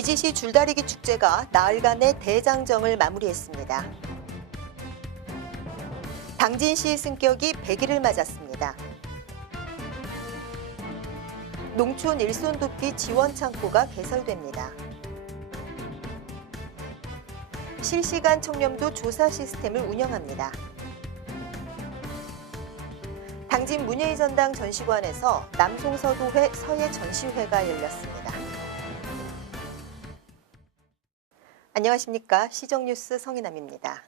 기지시 줄다리기 축제가 나흘간의 대장정을 마무리했습니다. 당진시 승격이 100일을 맞았습니다. 농촌 일손 돕기 지원 창구가 개설됩니다. 실시간 청렴도 조사 시스템을 운영합니다. 당진 문예의 전당 전시관에서 남송서도회 서예 전시회가 열렸습니다. 안녕하십니까. 시정뉴스 성인남입니다.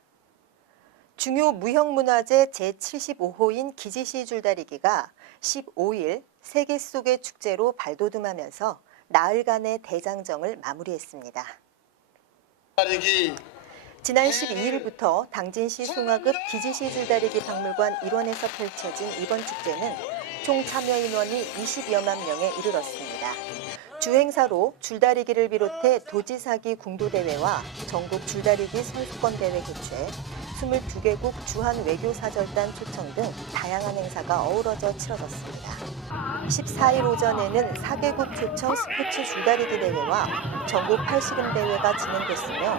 중요 무형문화재 제75호인 기지시 줄다리기가 15일 세계 속의 축제로 발돋움하면서 나흘간의 대장정을 마무리했습니다. 지난 12일부터 당진시 송화읍 기지시 줄다리기 박물관 일원에서 펼쳐진 이번 축제는 총 참여 인원이 20여만 명에 이르렀습니다. 주행사로 줄다리기를 비롯해 도지사기 궁도대회와 전국 줄다리기 선수권대회 개최, 22개국 주한 외교사절단 초청 등 다양한 행사가 어우러져 치러졌습니다. 14일 오전에는 4개국 초청 스포츠 줄다리기 대회와 전국 팔씨름 대회가 진행됐으며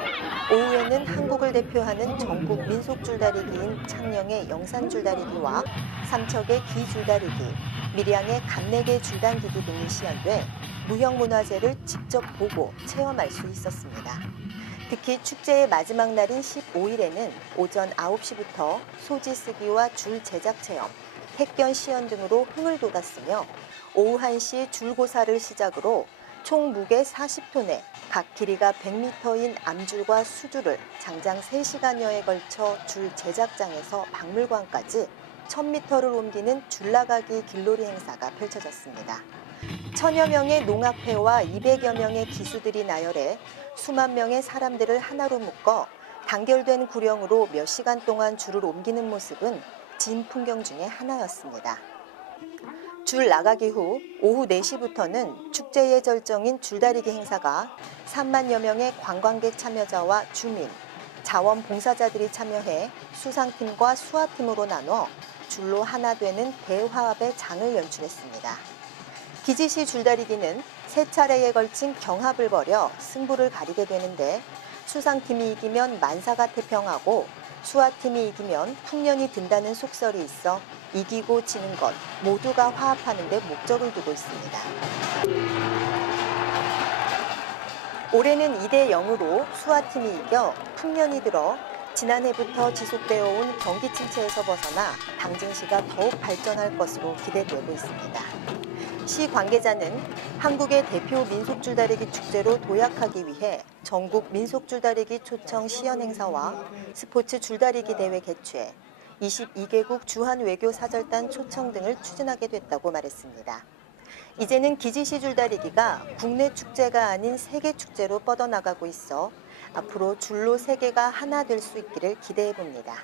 오후에는 한국을 대표하는 전국 민속줄다리기인 창녕의 영산줄다리기와 삼척의 기줄다리기, 밀양의 감내개 줄당기기 등이 시연돼 무형문화재를 직접 보고 체험할 수 있었습니다. 특히 축제의 마지막 날인 15일에는 오전 9시부터 소지 쓰기와 줄 제작 체험, 택견 시연 등으로 흥을 돋았으며 오후 1시 줄고사를 시작으로 총 무게 40톤에 각 길이가 100m인 암줄과 수줄을 장장 3시간여에 걸쳐 줄 제작장에서 박물관까지 1000m를 옮기는 줄나가기 길놀이 행사가 펼쳐졌습니다. 1000여 명의 농악회와 200여 명의 기수들이 나열해 수만 명의 사람들을 하나로 묶어 단결된 구령으로 몇 시간 동안 줄을 옮기는 모습은 진 풍경 중의 하나였습니다. 줄 나가기 후 오후 4시부터는 축제의 절정인 줄다리기 행사가 3만여 명의 관광객 참여자와 주민, 자원봉사자들이 참여해 수상팀과 수화팀으로 나눠 줄로 하나 되는 대화합의 장을 연출했습니다. 기지시 줄다리기는 3차례에 걸친 경합을 벌여 승부를 가리게 되는데 수상팀이 이기면 만사가 태평하고 수화팀이 이기면 풍년이 든다는 속설이 있어 이기고 지는 것 모두가 화합하는 데 목적을 두고 있습니다. 올해는 2대 0으로 수화팀이 이겨 풍년이 들어 지난해부터 지속되어 온 경기 침체에서 벗어나 당진시가 더욱 발전할 것으로 기대되고 있습니다. 시 관계자는 한국의 대표 민속줄다리기 축제로 도약하기 위해 전국 민속줄다리기 초청 시연 행사와 스포츠 줄다리기 대회 개최, 22개국 주한 외교사절단 초청 등을 추진하게 됐다고 말했습니다. 이제는 기지시 줄다리기가 국내 축제가 아닌 세계 축제로 뻗어나가고 있어 앞으로 줄로 세계가 하나 될 수 있기를 기대해 봅니다.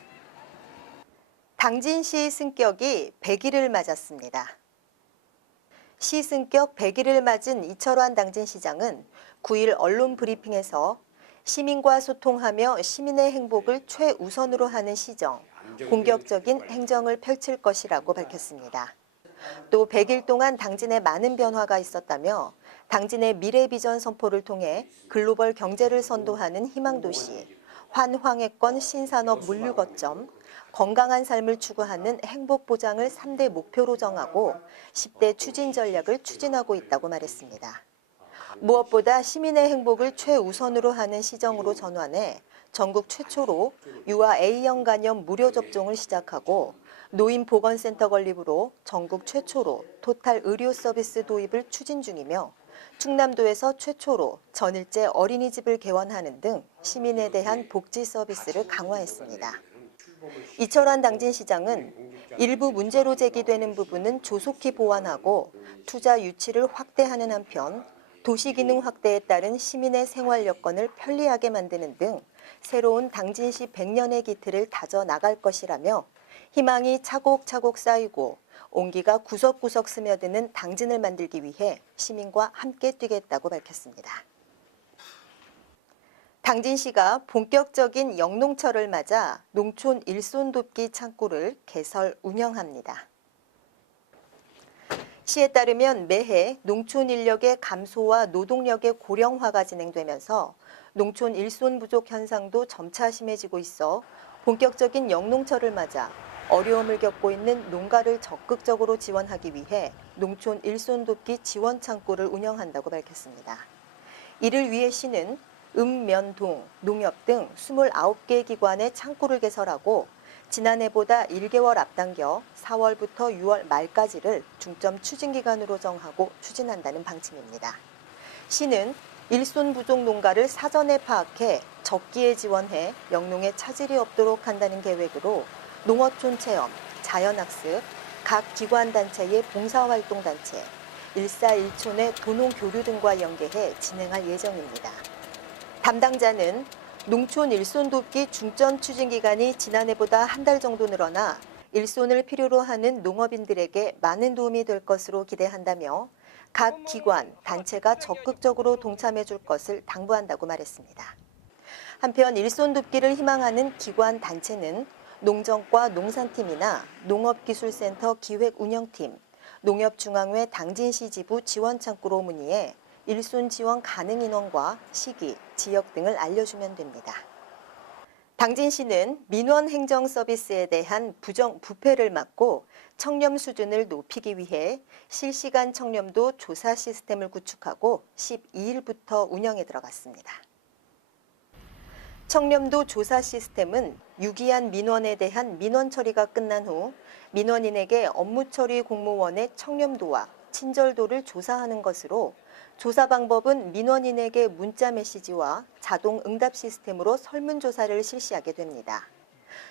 당진시 승격이 100일을 맞았습니다. 시 승격 100일을 맞은 이철환 당진시장은 9일 언론 브리핑에서 시민과 소통하며 시민의 행복을 최우선으로 하는 시정, 공격적인 행정을 펼칠 것이라고 밝혔습니다. 또 100일 동안 당진에 많은 변화가 있었다며 당진의 미래 비전 선포를 통해 글로벌 경제를 선도하는 희망도시, 환황해권 신산업 물류 거점, 건강한 삶을 추구하는 행복보장을 3대 목표로 정하고 10대 추진 전략을 추진하고 있다고 말했습니다. 무엇보다 시민의 행복을 최우선으로 하는 시정으로 전환해 전국 최초로 유아 A형 간염 무료 접종을 시작하고 노인보건센터 건립으로 전국 최초로 토탈 의료 서비스 도입을 추진 중이며 충남도에서 최초로 전일제 어린이집을 개원하는 등 시민에 대한 복지 서비스를 강화했습니다. 이철환 당진시장은 일부 문제로 제기되는 부분은 조속히 보완하고 투자 유치를 확대하는 한편 도시기능 확대에 따른 시민의 생활 여건을 편리하게 만드는 등 새로운 당진시 100년의 기틀을 다져 나갈 것이라며 희망이 차곡차곡 쌓이고 온기가 구석구석 스며드는 당진을 만들기 위해 시민과 함께 뛰겠다고 밝혔습니다. 당진시가 본격적인 영농철을 맞아 농촌 일손 돕기 창구를 개설 운영합니다. 시에 따르면 매해 농촌 인력의 감소와 노동력의 고령화가 진행되면서 농촌 일손 부족 현상도 점차 심해지고 있어 본격적인 영농철을 맞아 어려움을 겪고 있는 농가를 적극적으로 지원하기 위해 농촌 일손 돕기 지원 창구를 운영한다고 밝혔습니다. 이를 위해 시는 읍, 면, 동, 농협 등 29개 기관의 창구를 개설하고 지난해보다 1개월 앞당겨 4월부터 6월 말까지를 중점 추진 기간으로 정하고 추진한다는 방침입니다. 시는 일손 부족 농가를 사전에 파악해 적기에 지원해 영농에 차질이 없도록 한다는 계획으로 농어촌 체험, 자연학습, 각 기관단체의 봉사활동단체, 1사1촌의 도농교류 등과 연계해 진행할 예정입니다. 담당자는 농촌 일손 돕기 중점 추진 기간이 지난해보다 한 달 정도 늘어나 일손을 필요로 하는 농업인들에게 많은 도움이 될 것으로 기대한다며 각 기관, 단체가 적극적으로 동참해 줄 것을 당부한다고 말했습니다. 한편 일손 돕기를 희망하는 기관, 단체는 농정과 농산팀이나 농업기술센터 기획운영팀, 농협중앙회 당진시 지부 지원창구로 문의해 일손 지원 가능 인원과 시기, 지역 등을 알려주면 됩니다. 당진시는 민원 행정 서비스에 대한 부정 부패를 막고 청렴 수준을 높이기 위해 실시간 청렴도 조사 시스템을 구축하고 12일부터 운영에 들어갔습니다. 청렴도 조사 시스템은 유기한 민원에 대한 민원 처리가 끝난 후 민원인에게 업무 처리 공무원의 청렴도와 친절도를 조사하는 것으로 조사 방법은 민원인에게 문자 메시지와 자동 응답 시스템으로 설문조사를 실시하게 됩니다.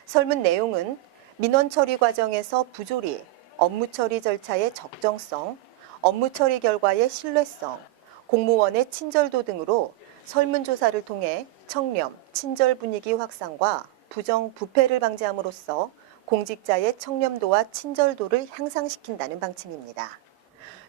설문 내용은 민원 처리 과정에서 부조리, 업무 처리 절차의 적정성, 업무 처리 결과의 신뢰성, 공무원의 친절도 등으로 설문조사를 통해 청렴, 친절 분위기 확산과 부정, 부패를 방지함으로써 공직자의 청렴도와 친절도를 향상시킨다는 방침입니다.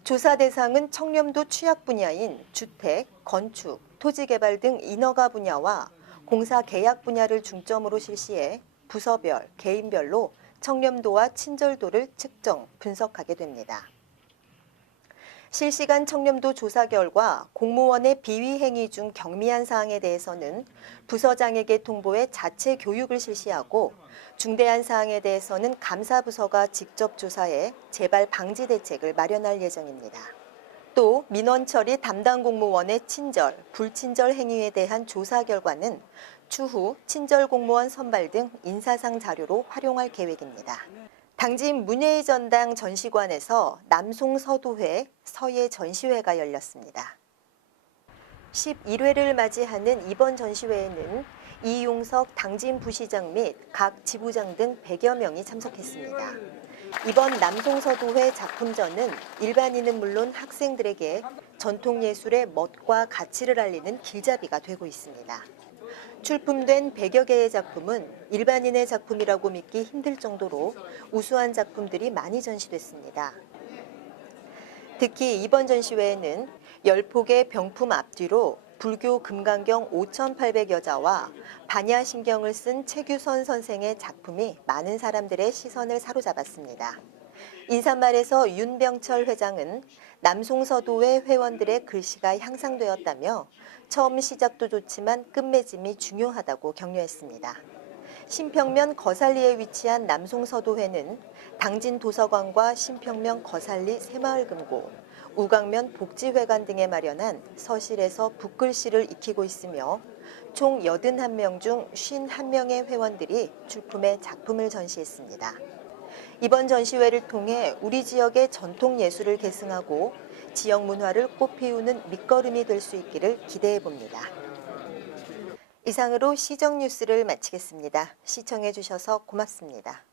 조사 대상은 청렴도 취약 분야인 주택, 건축, 토지개발 등 인허가 분야와 공사 계약 분야를 중점으로 실시해 부서별, 개인별로 청렴도와 친절도를 측정, 분석하게 됩니다. 실시간 청렴도 조사 결과 공무원의 비위 행위 중 경미한 사항에 대해서는 부서장에게 통보해 자체 교육을 실시하고 중대한 사항에 대해서는 감사부서가 직접 조사해 재발 방지 대책을 마련할 예정입니다. 또 민원 처리 담당 공무원의 친절, 불친절 행위에 대한 조사 결과는 추후 친절 공무원 선발 등 인사상 자료로 활용할 계획입니다. 당진 문예의 전당 전시관에서 남송서도회 서예 전시회가 열렸습니다. 11회를 맞이하는 이번 전시회에는 이용석 당진 부시장 및 각 지부장 등 100여 명이 참석했습니다. 이번 남송서도회 작품전은 일반인은 물론 학생들에게 전통예술의 멋과 가치를 알리는 길잡이가 되고 있습니다. 출품된 100여 개의 작품은 일반인의 작품이라고 믿기 힘들 정도로 우수한 작품들이 많이 전시됐습니다. 특히 이번 전시회에는 10폭의 병품 앞뒤로 불교 금강경 5,800여자와 반야심경을 쓴 최규선 선생의 작품이 많은 사람들의 시선을 사로잡았습니다. 인사말에서 윤병철 회장은 남송서도회 회원들의 글씨가 향상되었다며 처음 시작도 좋지만 끝맺음이 중요하다고 격려했습니다. 신평면 거살리에 위치한 남송서도회는 당진 도서관과 신평면 거살리 새마을금고, 우강면 복지회관 등에 마련한 서실에서 붓글씨를 익히고 있으며 총 81명 중 51명의 회원들이 출품해 작품을 전시했습니다. 이번 전시회를 통해 우리 지역의 전통 예술을 계승하고 지역 문화를 꽃피우는 밑거름이 될 수 있기를 기대해 봅니다. 이상으로 시정 뉴스를 마치겠습니다. 시청해 주셔서 고맙습니다.